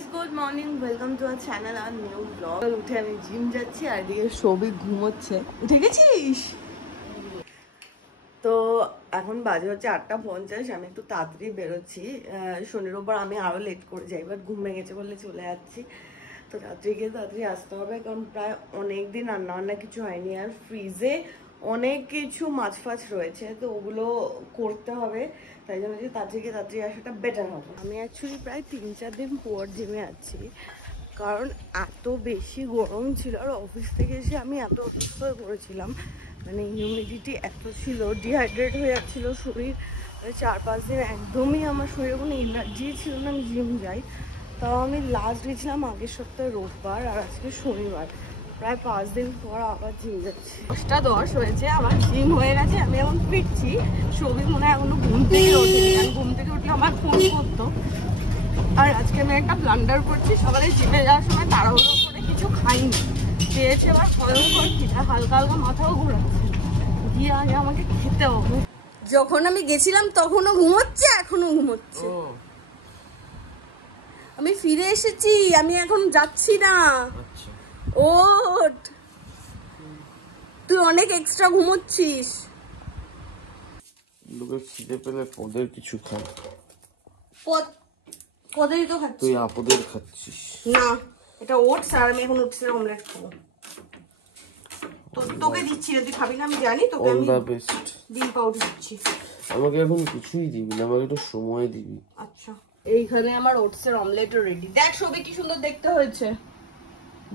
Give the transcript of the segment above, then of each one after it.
Guys, good morning, welcome to our channel আর new blog. উঠে আমি জিম যাচ্ছি আর এদিকে সৌভিক ঘুমোচ্ছে। উঠে গেছিস? তো এখন বাজে হচ্ছে 8:50। আমি একটু তাড়াতাড়ি বেরোচ্ছি। শনির ওপর আমি আরো লেট করে যাই, বাট ঘুম ভেঙেছে বলে চলে যাচ্ছি। তো রাত্রে গিয়ে তাড়াতাড়ি আসতে হবে, কারণ প্রায় অনেকদিন রান্না বান্না কিছু হয়নি। আর ফ্রিজে অনেক কিছু মাছ ফাছ রয়েছে, তো ওগুলো করতে হবে। তাই জন্য যে তাড়াতাড়ি আসাটা বেটার হবে। আমি অ্যাকচুয়ালি প্রায় 3-4 দিন পর জিমে আছি, কারণ এত বেশি গরম ছিল। আর অফিস থেকে এসে আমি এত অসুস্থ হয়ে পড়েছিলাম, মানে হিউমিডিটি এত ছিল, ডিহাইড্রেট হয়ে যাচ্ছিল শরীর। 4-5 দিন একদমই আমার শরীরে কোনো এনার্জি ছিল না আমি জিম যাই। তাও আমি লাস্ট গেছিলাম আগের সপ্তাহে রোববার, আর আজকে শনিবার। প্রায় 5 দিন পর আবার জিম যাচ্ছি। 10:10 হয়েছে, আমার জিম হয়ে গেছে। আমি এখন ফিরছি। সৌভিক মনে হয় এখনো ঘুম থেকে ওঠেনি, কারণ ঘুম থেকে উঠলে আমার ফোন করতো। আর আজকে আমি একটা ব্লান্ডার করছি। সকালে জিমে যাওয়ার সময় তাড়াহুড়ো করে কিছু খাইনি, পেয়েছে আবার ভয়ঙ্কর খিদা, হালকা হালকা মাথাও ঘোরাচ্ছে। গিয়ে আগে আমাকে খেতে হবে। যখন আমি গেছিলাম তখনও ঘুমোচ্ছে, এখনো ঘুমোচ্ছে। আমি ফিরে এসেছি, আমি এখন যাচ্ছি না। ওঠ, তুই অনেক এক্সট্রা ঘুমোচ্ছিস। লোকের খিদে পেলে পদের কিছু খায়। পদেরই তো খাচ্ছি। তুই আপদের খাচ্ছিস না, এটা ওটস, আর আমি এখন ওটসের অমলেট খাবো। তোকে দিচ্ছি না, তুই খাবি না আমি জানি। তোকে আমি ডিম পাউডার দিচ্ছি। আমাকে এখন কিছুই দিবি না, আমাকে একটু সময় দিবি। আচ্ছা, এইখানে আমার ওটসের অমলেট রেডি। দেখ সবই কি সুন্দর দেখতে হয়েছে।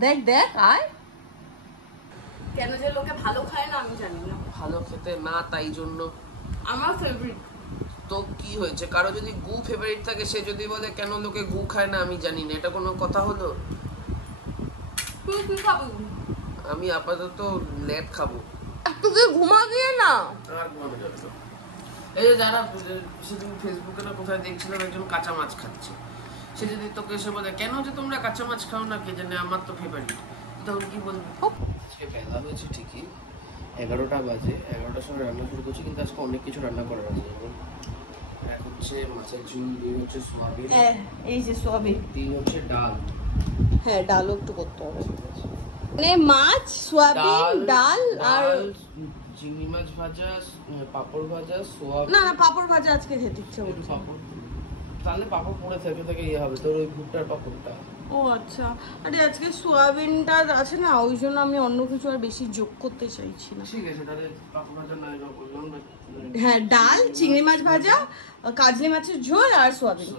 দেখ দেখ, আয়। কেন যে লোকে ভালো খায় না আমি জানি না। ভালো খেতে না, তাই জন্য আমার ফেভারিট। তো কি হয়েছে? কারো যদি গু ফেভারিট থাকে, সে যদি বলে কেন লোকে গু খায় না আমি জানি না, এটা কোনো কথা হলো? তুই কি খাবি? আমি আপাতত লেট খাবো। তুই ঘুমা গিয়ে না। আর ঘুমানো যাবে না। এই যে যারা সেদিন ফেসবুকে না কোথায় দেখছিলাম একজন কাঁচা মাছ খাচ্ছে, সে যদি তোকে এসে বলে কেন যে তোমরা কাঁচা মাছ খাও না, কে জানে, আমার তো ফেভারিট, তখন কি বলবি? আজকে বেলা হয়েছে ঠিকই, 11টা বাজে। 11টার সময় রান্না শুরু করছি, কিন্তু আজকে অনেক কিছু রান্না করার আছে। যেমন এক হচ্ছে মাছের ঝোল, দুই হচ্ছে সোয়াবিন, এই যে সোয়াবিন, তিন হচ্ছে ডাল। হ্যাঁ, ডালও একটু করতে হবে। মানে মাছ, সোয়াবিন, ডাল আর চিংড়ি মাছ ভাজা, পাপড় ভাজা, সোয়াবিন। না পাপড় ভাজা আজকে খেতে ইচ্ছা করছে। পাপড়, তাহলে পাপড় পড়ে থেকে ইয়ে হবে তোর ওই ভুট্টার পাপড়টা। ও আচ্ছা, আরে আজকে সোয়াবিনটা আছে না, ওই জন্য আমি অন্য কিছু আর বেশি যোগ করতে চাইছি না। ঠিক আছে, তাহলে পাপড় ভাজা না করলাম না। হ্যাঁ, ডাল, চিংড়ি মাছ ভাজা, কাজলি মাছের ঝোল আর সোয়াবিন।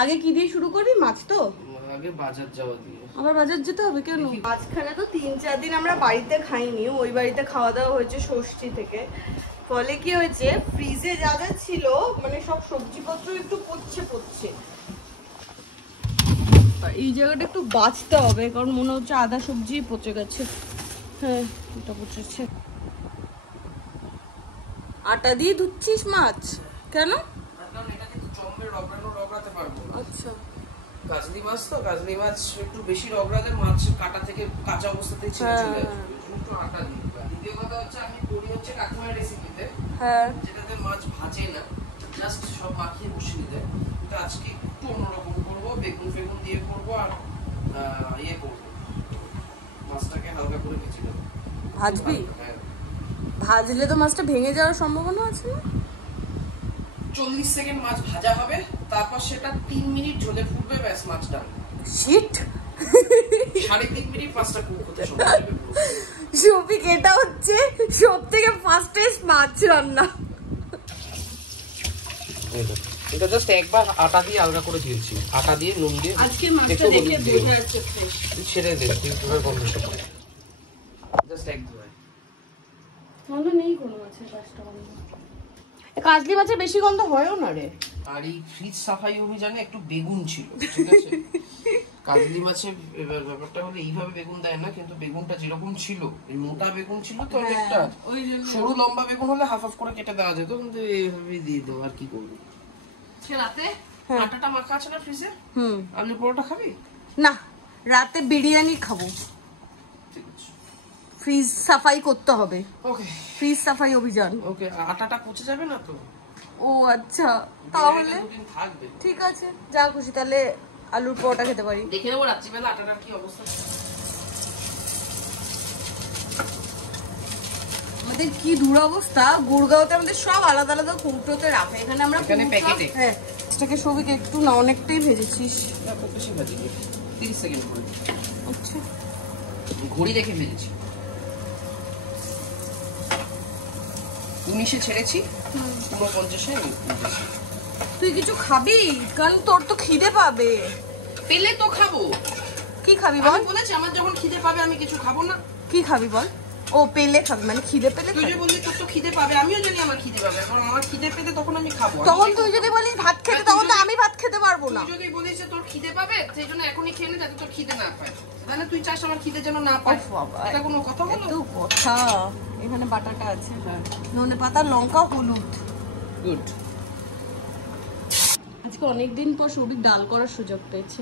আগে কি দিয়ে শুরু করি? মাছ তো আগে বাজার যাওয়া দিয়ে। আবার বাজার যেতে হবে কেন? মাঝখানে তো 3-4 দিন আমরা বাড়িতে খাইনি, ওই বাড়িতে খাওয়া দাওয়া হয়েছে ষষ্ঠী থেকে। ফলে কি হয়েছে, ফ্রিজে যা যা ছিল মানে সব সবজিপত্র একটু পচছে। এই জায়গাটা একটু বাঁচতে হবে, কারণ মনে হচ্ছে আদা সবজি পচে গেছে। হ্যাঁ, এটা পচেছে। আটা দিয়ে ধুচ্ছিস মাছ কেন? আচ্ছা, কাজলি মাছ তো, কাজলি মাছ একটু বেশি রগড়ালে মাছ কাটা থেকে কাঁচা অবস্থাতেই ছেড়ে চলে আসবে, একটু আটা দিই। দ্বিতীয় কথা হচ্ছে আমি করি হচ্ছে কাকিমার রেসিপিতে, যেটাতে মাছ ভাজে না, জাস্ট সব মাখিয়ে বসিয়ে দেয়। কিন্তু আজকে একটু অন্যরকম করবো, বেগুন ফেগুন দিয়ে করবো, আর ইয়ে করবো, মাছটাকে হালকা করে ভেজে দেবো। ভাজবি? ভাজলে তো মাছটা ভেঙে যাওয়ার সম্ভাবনা আছে না? 40 সেকেন্ড মাছ ভাজা হবে, তারপর সেটা 3 মিনিট ঝোলে ফুটবে, ব্যাস মাছ ডাল। শিট, 3.5 মিনিট মাছটা কুক হতে সময় লাগবে। শফিক, এটা হচ্ছে সবথেকে ফাস্টেস্ট মাছ রান্না। এটা জাস্ট একবার আটা দিয়ে আলগা করে দিয়েছি, আটা দিয়ে নুন দিয়ে। আজকে মাছটা দেখে বোঝা যাচ্ছে ফ্রেশ। ছেড়ে দে, তুই পুরো গন্ধটা পাই। জাস্ট এক ধোয়া ভালো নেই কোনো মাছের কাজটা বন্ধ। কাজলি মাছের বেশি গন্ধ হয়ও না রে। আর এই ফ্রিজ সাফাই অভিযানে একটু বেগুন ছিল, ঠিক আছে? কাজলি মাছে ব্যাপারটা হলো এইভাবে বেগুন দেয় না, কিন্তু বেগুনটা যেরকম ছিল, এই মোটা বেগুন ছিল তো অনেকটা, সরু লম্বা বেগুন হলে হাফ হাফ করে কেটে দেওয়া যেত, কিন্তু এইভাবেই দিয়ে দেবো। আর কি করবো? রাতে আটাটা মাখা আছে না ফ্রিজে, আলু পরোটা খাবি না? রাতে বিরিয়ানি খাবো। ঠিক আছে, ফ্রিজ সাফাই করতে হবে। ওকে, ফ্রিজ সাফাই অভিযান। ওকে, আটাটা পচে যাবে না তো? ও আচ্ছা, তাহলে থাকবে। ঠিক আছে, যা খুশি। তাহলে আলুর পরোটা খেতে পারি। দেখে নেবো রাত্রিবেলা আটাটার কি অবস্থা। আমাদের কি দুরবস্থা, গুড়গাঁওতে আমাদের সব আলাদা আলাদা কৌটোতে রাখে, এখানে আমরা প্যাকেটে। হ্যাঁ এটাকে সবিক একটু না অনেকটাই ভেজেছিস। খুব বেশি ভাজি 30 সেকেন্ড করে। আচ্ছা ঘড়ি রেখে ভেজেছি। 19-এ ছেড়েছি, 49-এ ভেজেছি। তুই কিছু খাবি? কারণ তোর তো খিদে পাবে। পেলে তো খাবো। কি খাবি বল? আমি বলেছি আমার যখন খিদে পাবে আমি কিছু খাবো না। কি খাবি বল? ও পেলে খাবি মানে খিদে পেলে? তুই যে বললি তোর তো খিদে পাবে, আমিও জানি আমার খিদে পাবে, কারণ আমার খিদে পেলে তখন আমি খাবো। তখন তুই যদি বলিস ভাত খেতে, তখন তো আমি ভাত খেতে পারবো না। তুই যদি বলিস যে তোর খিদে পাবে সেই জন্য এখনই খেয়ে নে যাতে তোর খিদে না পায়, তাহলে তুই চাস আমার খিদে যেন না পায়। এটা কোনো কথা হলো? তো কথা। এখানে বাটাটা আছে, ধনে পাতা, লঙ্কা, হলুদ। গুড। আজকে অনেকদিন পর সবিক ডাল করার সুযোগ পেয়েছে।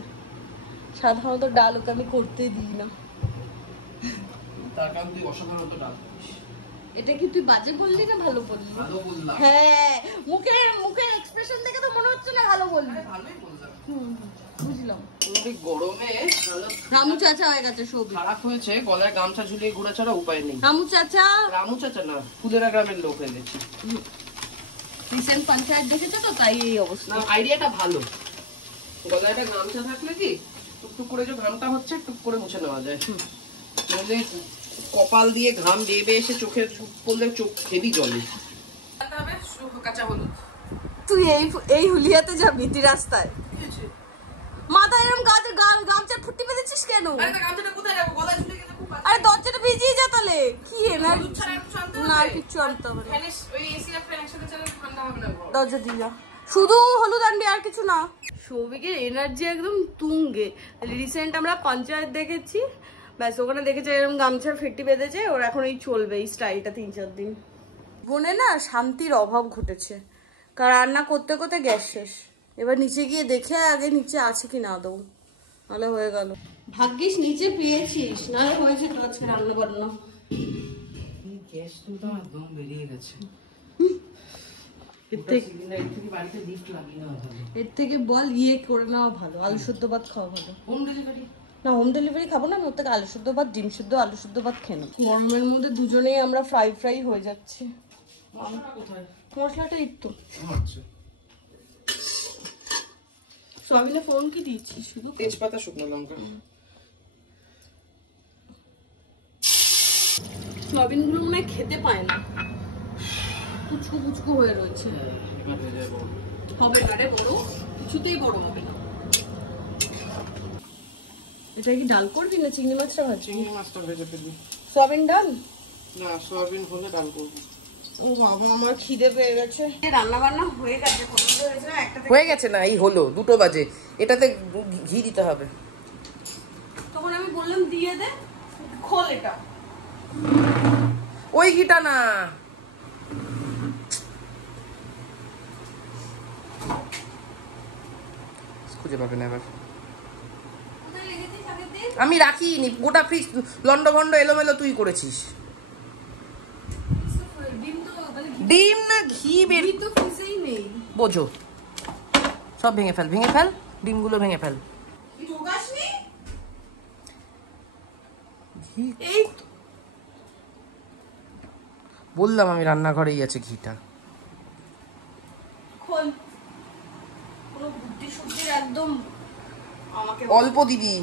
সাধারণত ডাল ওকে আমি করতে দিই না। তার কারণ তুই অসাধারণত ডাল করিস। এটা কি তুই বাজে বললি না ভালো বললি? ভালো বললাম। হ্যাঁ, মুখের এক্সপ্রেশন দেখে তো মনে হচ্ছে না ভালো বললি। ভালোই বললাম। বুঝলাম। এই গরমে রামু চাচা হয়ে গেছে সবই। খারাপ হয়েছে, গলায় গামছা ঝুলিয়ে ঘোরা ছাড়া উপায় নেই। রামু চাচা না, ফুলেরা গ্রামের লোক হয়ে গেছে। রিসেন্ট পঞ্চায়েত দেখেছো তো, তাই এই অবস্থা। না, আইডিয়াটা ভালো। গলায় একটা গামছা থাকলে কি টুকটুক করে যে ঘামটা হচ্ছে টুক করে মুছে নেওয়া যায়। নইলে কপাল দিয়ে ঘাম বেয়ে বেয়ে এসে চোখে পড়লে চোখ হেভি জ্বলে। কাঁচা হলুদ। তুই এই হুলিয়াতে যাবি তুই রাস্তায়? মাথায় এরকম গামছা ফুটি বেঁধেছিস কেন? আরে দরজাটা ভিজিয়ে যা তাহলে। কি না কিচ্ছু আনতে হবে না, দরজা দিয়ে যা। শুধু হলুদ আনবি আর কিছু না। সৌভিকের এনার্জি একদম তুঙ্গে। রিসেন্ট আমরা পঞ্চায়েত দেখেছি, ব্যাস ওখানে দেখেছে এরকম গামছার ফেটি বেঁধেছে, ওর এখন এই চলবে এই স্টাইলটা 3-4 দিন। বোনে না শান্তির অভাব ঘটেছে, কারণ রান্না করতে করতে গ্যাস শেষ। এবার নিচে গিয়ে দেখে আগে নিচে আছে কি না দেবো, নাহলে হয়ে গেল। ভাগ্যিস নিচে পেয়েছিস, নাহলে হয়েছে তো আজকে রান্না বান্না। গ্যাস তো একদম বেরিয়ে গেছে। এর থেকে বল ইয়ে করে নেওয়া ভালো, আলু সেদ্ধ ভাত খাওয়া ভালো। হোম ডেলিভারি না, হোম ডেলিভারি খাবো না, ওর থেকে আলু সেদ্ধ ভাত, ডিম সেদ্ধ, আলু সেদ্ধ ভাত খেয়ে নেবো। গরমের মধ্যে দুজনেই আমরা ফ্রাই হয়ে যাচ্ছে। মশলাটা একটু সয়াবিনে ফোড়ন কি দিয়েছি? শুধু তেজপাতা, শুকনো লঙ্কা। সয়াবিন গুলো মনে হয় খেতে পায় না, কুচকু কুচকু হয়ে রয়েছে। হবে না রে বড়, কিছুতেই বড় হবে না। এটা কি ডাল করবি না চিংড়ি মাছটা ভাজি? চিংড়ি মাছটা ভেজে ফেলবি। সয়াবিন ডাল না, সয়াবিন হলে ডাল করবো। ও বাবা, আমার খিদে পেয়ে গেছে। রান্না বান্না হয়ে গেছে, হয়ে গেছে না, এই হলো 2টো বাজে। এটাতে ঘি দিতে হবে। তখন আমি বললাম দিয়ে দে, খোল এটা। ওই ঘিটা না, খুঁজে পাবে না এবার। আমি রাখিনি, গোটা ফ্রিজ লন্ড ভন্ড এলোমেলো তুই করেছিস। ডিম না ঘি বের তো ফ্রিজেই নেই, বোঝো। সব ভেঙে ফেল, ডিমগুলো ভেঙে ফেল। এই বললাম আমি রান্নাঘরেই আছে ঘিটা। খোল, কোনো বুদ্ধি শুদ্ধির একদম আমাকে অল্প দিবি।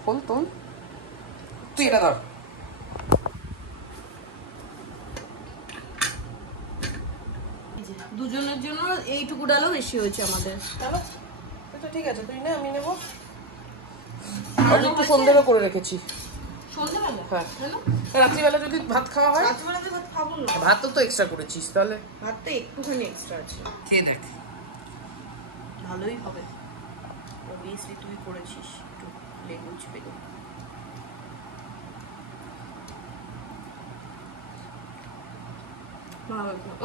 খোল তো তুই এটা ধর। দুজনের জন্য এইটুকু ডালও বেশি হয়েছে আমাদের। ঠিক আছে, তুই না, আমি নেবো। আমি একটু সন্ধ্যেবেলা করে রেখেছি। সন্ধ্যাবেলা? হ্যাঁ, রাত্রিবেলা যদি ভাত খাওয়া হয়। রাত্রিবেলাতে ভাত খাবো না। ভাত তো এক্সট্রা করেছিস, তাহলে ভাতটা একটুখানি এক্সট্রা আছে, খেয়ে দেখ। ভালোই হবে। অবভিয়াসলি তুই করেছিস, একটু লেবু চিপে দে।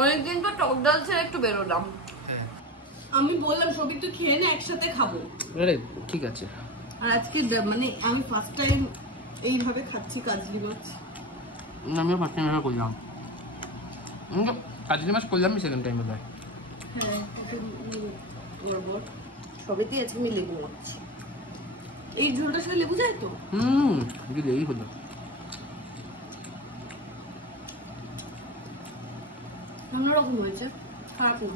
অনেকদিন তো টক ডাল ছেড়ে একটু বেরোলাম। আমি বললাম সবই তুই খেয়ে নে, একসাথে খাবো। আরে ঠিক আছে। আর আজকে মানে আমি ফার্স্ট টাইম এইভাবে খাচ্ছি কাজলি মাছ। আমিও ফার্স্ট টাইম এভাবে করলাম। কাজলি মাছ করলাম সেকেন্ড টাইম বোধ হয়। হ্যাঁ করবো সবই দিয়ে আজকে আমি লেবু মাখছি। এই ঝোলটার সাথে লেবু যায় তো? দিলেই হলো। অন্যরকম হয়েছে, খারাপ না।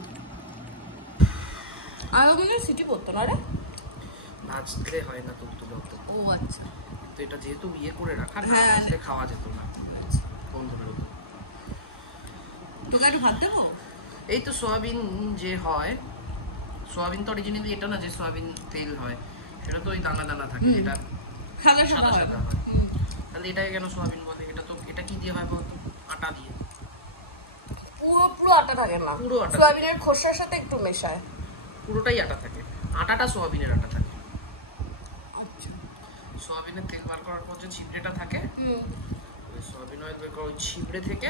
আর ওখানে সিটি পড়তো না রে, নাচতে হয় না তোর তুলো তো। ও আচ্ছা, তো এটা যেহেতু ইয়ে করে রাখা, হ্যাঁ নাচতে খাওয়া যেত না, বন্ধ করে হতো। তোকে একটু ভাত দেবো? এই তো সোয়াবিন যে হয়, সোয়াবিন তো অরিজিনালি এটা না যে সোয়াবিন তেল হয়, সেটা তো ওই দানা দানা থাকে, এটা সাদা সাদা সাদা সাদা হয়। তাহলে এটাকে কেন সোয়াবিন বলে? এটা তো, এটা কি দিয়ে হয় বলতো? আটা দিয়ে। পুরো আটা থাকে না, পুরো আটা, সোয়াবিনের খোসার সাথে একটু মেশায়, পুরোটাই আটা থাকে। আটাটা সোয়াবিনের আটা থাকে। আচ্ছা, সোয়াবিনের তেল বার করার পর যে ছিবড়েটা থাকে, ওই সোয়াবিন অয়েল বের করা, ওই ছিবড়ে থেকে,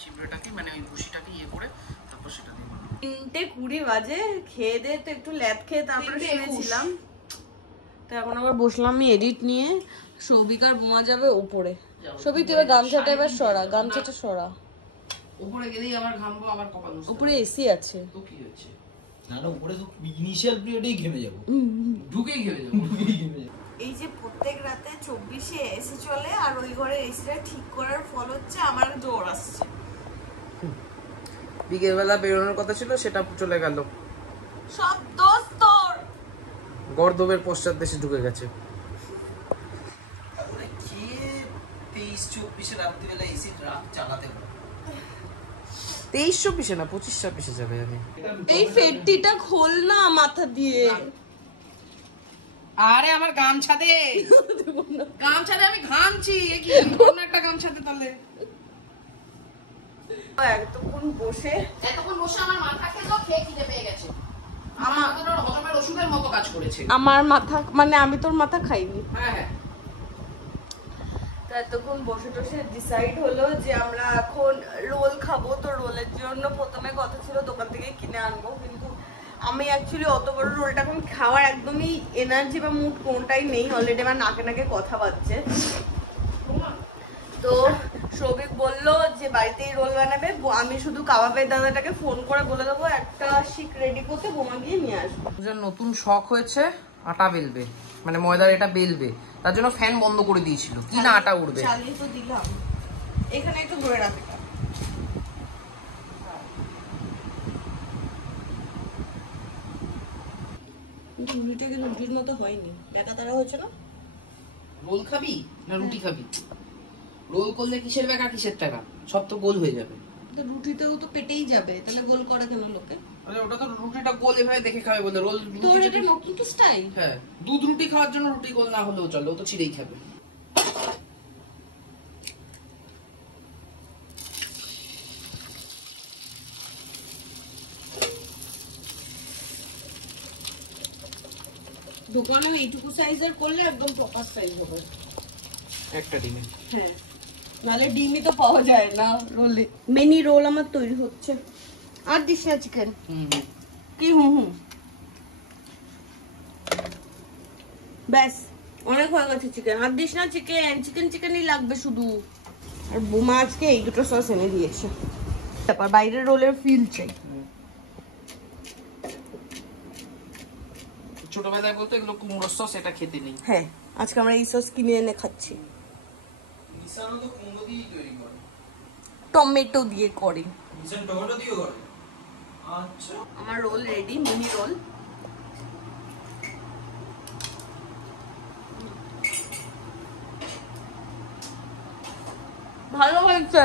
ছিবড়েটাকে মানে ওই ভুসিটাকে ইয়ে করে তারপর সেটা দিয়ে বানানো। 3:20 বাজে, খেয়ে দিয়ে তো একটু ল্যাদ খেয়ে তারপরে শুয়েছিলাম। তো এখন আবার বসলাম আমি এডিট নিয়ে। সৌভিক আর বোমা যাবে উপরে। সৌভিক তুই গামছাটা এবার সরা, গামছাটা সরা। উপরে গেলেই আবার ঘামবো, আবার কপাল মুছতে উপরে এসি আছে তো কি হচ্ছে? না না, উপরে তো ইনিশিয়াল পিরিয়ডেই ঘেমে যাবো, ঢুকেই ঘেমে যাবো। এই যে প্রত্যেক রাতে 24-এ এসি চলে আর ওই ঘরে এসিটা ঠিক করার ফল হচ্ছে আমার জ্বর আসছে। বিকেলবেলা বেরোনোর কথা ছিল, সেটা চলে গেল। সব দোষ তোর। গর্দবের পশ্চাৎ দেশে ঢুকে গেছে। তারপরে কে 23-24 রাত্রিবেলা এসি রাত চালাতে পারে? 23-24 না, 25-26 যাবে জানি। এই ফেটটিটা খোল না মাথা দিয়ে। আরে আমার গামছা দে, গামছা দে, আমি ঘামছি। এ কি কোন একটা গামছা দে তাহলে। এতক্ষণ বসে আমার মাথাকে তো খেয়ে খিদে পেয়ে গেছে। আমার মাথাটা হজমের ওষুধের মতো কাজ করেছে। আমার মাথা মানে আমি তোর মাথা খাইনি। হ্যাঁ হ্যাঁ। তো এতক্ষণ বসে বসে ডিসাইড হলো যে আমরা এখন রোল খাবো। তো রোলের জন্য প্রথমে কথা ছিল দোকান থেকে কিনে আনবো, কিন্তু আমি অ্যাকচুয়ালি অত বড় রোলটা এখন খাওয়ার একদমই এনার্জি বা মুড কোনটাই নেই। অলরেডি আমার নাকে নাকে কথা বাজছে। তো সৌভিক বললো যে বাড়িতেই রোল বানাবে, আমি শুধু কাবাবের দাদাটাকে ফোন করে বলে দেবো একটা শিক রেডি করতে, বোমা গিয়ে নিয়ে আসবো। নতুন শখ হয়েছে আটা বেলবে, মানে ময়দার এটা বেলবে, তার জন্য ফ্যান বন্ধ করে দিয়েছিল, কি না আটা উঠবে। চালিয়ে তো দিলাম, এখানে একটু ধরে রাখতে। রুটিটা কি রুটির মতো হয়নি, বেকা তারা হয়েছে না। রোল খাবি না রুটি খাবি? রোল করলে কিসের বেকা কিসের টাকা, সব তো গোল হয়ে যাবে। তো রুটিতেও তো পেটেই যাবে, তাহলে গোল করে কেন লোকে? আরে ওটা তো রুটিটা গোল এভাবে দেখে খাবে বলে, রোল তোর এটা নতুন তো স্টাইল। হ্যাঁ, দুধ রুটি খাওয়ার জন্য রুটি গোল না হলেও চলে, ও তো ছিঁড়েই খাবে। দোকানে এইটুকু সাইজের করলে একদম প্রপার সাইজ হবে একটা ডিমে। হ্যাঁ, নালে ডিমই তো পাওয়া যায় না রোলে। মিনি রোল আমার তৈরি হচ্ছে। আর দিস না চিকেন? কি ব্যাস অনেক হয়ে গেছে চিকেন। আর দিস না চিকেন, চিকেনই লাগবে শুধু। আর বোমা আজকে এই দুটো সস এনে দিয়েছে, তারপর বাইরের রোলের ফিল চাই। ছোটবেলায় বলতো এগুলো কুমড়োর সস, এটা খেতে নেই। হ্যাঁ, আজকে আমরা এই সস কিনে এনে খাচ্ছি। নিশানও তো কুমড়ো দিয়েই তৈরি করে, টমেটো দিয়ে করে। নিশান টমেটো দিয়েও করে। আচ্ছা, আমার রোল রেডি, মিনি রোল। ভালো হয়েছে,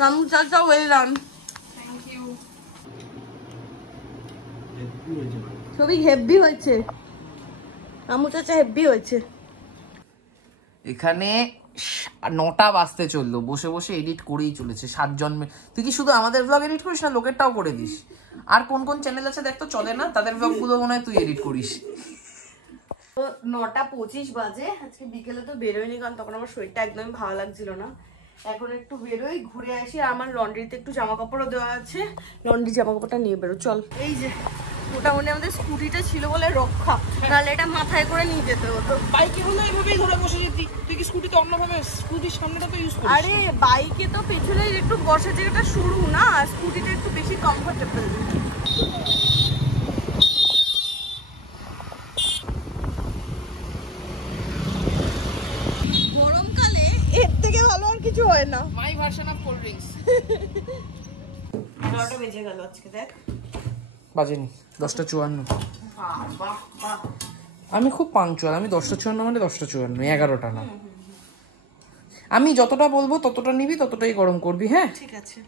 রামু চাচা ওয়েল ডান। ছবি হেভি হয়েছে, রামু চাচা হেভি হয়েছে। এখানে 9টা বাজতে চললো, বসে বসে এডিট করেই চলেছে 7 জন্মে। তুই কি শুধু আমাদের ব্লগ এডিট করিস না লোকেরটাও করে দিস? আর কোন কোন চ্যানেল আছে দেখ তো, চলে না তাদের ব্লগ গুলো মনে হয় তুই এডিট করিস। 9:25 বাজে। আজকে বিকেলে তো বেরোয়নি, কারণ তখন আমার শরীরটা একদমই ভালো লাগছিল না। এখন একটু বেরোই, ঘুরে আসি। আর আমার লন্ড্রিতে একটু জামা কাপড়ও দেওয়া আছে, লন্ড্রি জামা কাপড়টা নিয়ে বেরো। চল, এই যে মোটামুটি আমাদের স্কুটিটা ছিল বলে রক্ষা, নাহলে এটা মাথায় করে নিয়ে যেতে হতো। বাইকে হলে এভাবেই ধরে বসে যেতি, তুই কি স্কুটিতে অন্যভাবে স্কুটির সামনেটা তো ইউজ করিস? আরে বাইকে তো পেছনে একটু বসার জায়গাটা সরু না, স্কুটিটা একটু বেশি কমফোর্টেবল। গরমকালে এর থেকে ভালো আর কিছু হয় না। মাই ভার্সন অফ কোল্ড ড্রিঙ্কস। 11টা বেজে গেল আজকে, দেখ বাজেনি 10:54। বাহ বাহ বাহ, আমি খুব পাংচুয়াল, আমি 10:54 মানে 10:54, 11টা না। আমি যতটা বলবো ততটা নিবি, ততটাই গরম করবি, হ্যাঁ ঠিক আছে।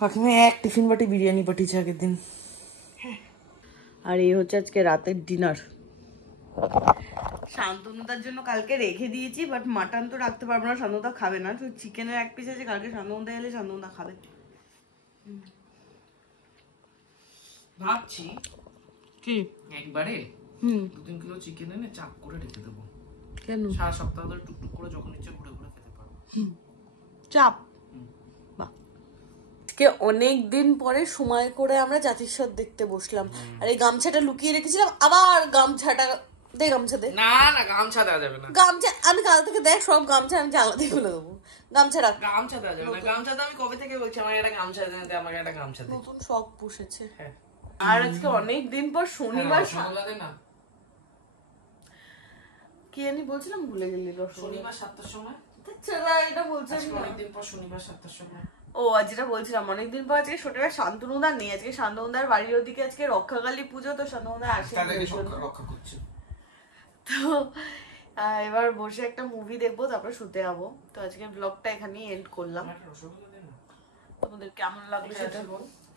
কাকিমা এক টিফিন বাটি বিরিয়ানি পাঠিয়েছে আগের দিন। আর এই হচ্ছে আজকে রাতের ডিনার। শান্তনুদার জন্য কালকে রেখে দিয়েছি, বাট মাটন তো রাখতে পারবো না, শান্তনুদা খাবে না। তো চিকেনের এক পিস আছে, কালকে শান্তনুদা এলে শান্তনুদা খাবে। ভাবছি কি একবারে 2-3 কিলো চিকেন এনে চাপ করে রেখে দেবো, কেন? সারা সপ্তাহ ধরে টুকটুক করে যখন ইচ্ছে ঘুরে ঘুরে খেতে পারবো। চাপ। বাহ, আজকে অনেক দিন পরে সময় করে আমরা জাতিস্বর দেখতে বসলাম। আর এই গামছাটা লুকিয়ে রেখেছিলাম, আবার গামছাটা দে, গামছা দে। না না গামছা দেওয়া যাবে না। গামছা আমি কাল থেকে দেখ সব গামছা আমি জানলা দিয়ে খুলে দেবো। গামছা রাখ। গামছা দেওয়া যাবে না, গামছা তো আমি কবে থেকে বলছি আমাকে একটা গামছা দে, আমাকে একটা গামছা দে। নতুন শখ পুষেছে। হ্যাঁ। আর আজকে অনেক দিন পর শনিবার, না কি জানি বলছিলাম ভুলে গেলি। শনিবার 7টার সময়, এটা বলছিলাম না। অনেকদিন পর শনিবার 7টার সময়। ও আজ যেটা বলছিলাম অনেকদিন পর আজকে শনিবার শান্তনুদা নেই, আজকে শান্তনুদার বাড়ির ওদিকে আজকে রক্ষাকালী পুজো, তো শান্তনুদা আসে। রক্ষা করছে তো এবার বসে একটা মুভি দেখবো, তারপর শুতে যাবো। তো আজকে ব্লগটা এখানেই এন্ড করলাম। তোমাদের কেমন লাগলো সেটা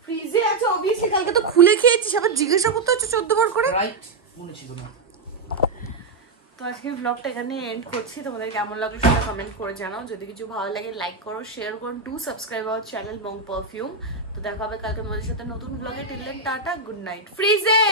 ফ্রিজে আছে অবভিয়াসলি, কালকে তো খুলে খেয়েছিস, আবার জিজ্ঞাসা করতে হচ্ছে 14 বার করে। রাইট, মনে ছিল না। তো আজকের ব্লগটা এখানে এন্ড করছি। তোমাদের কেমন লাগলো সেটা কমেন্ট করে জানাও। যদি কিছু ভালো লাগে লাইক করো, শেয়ার করো, ডু সাবস্ক্রাইব আওয়ার চ্যানেল মং পারফিউম। তো দেখা হবে কালকে তোমাদের সাথে নতুন ব্লগে। Till then tata, good night. ফ্রিজে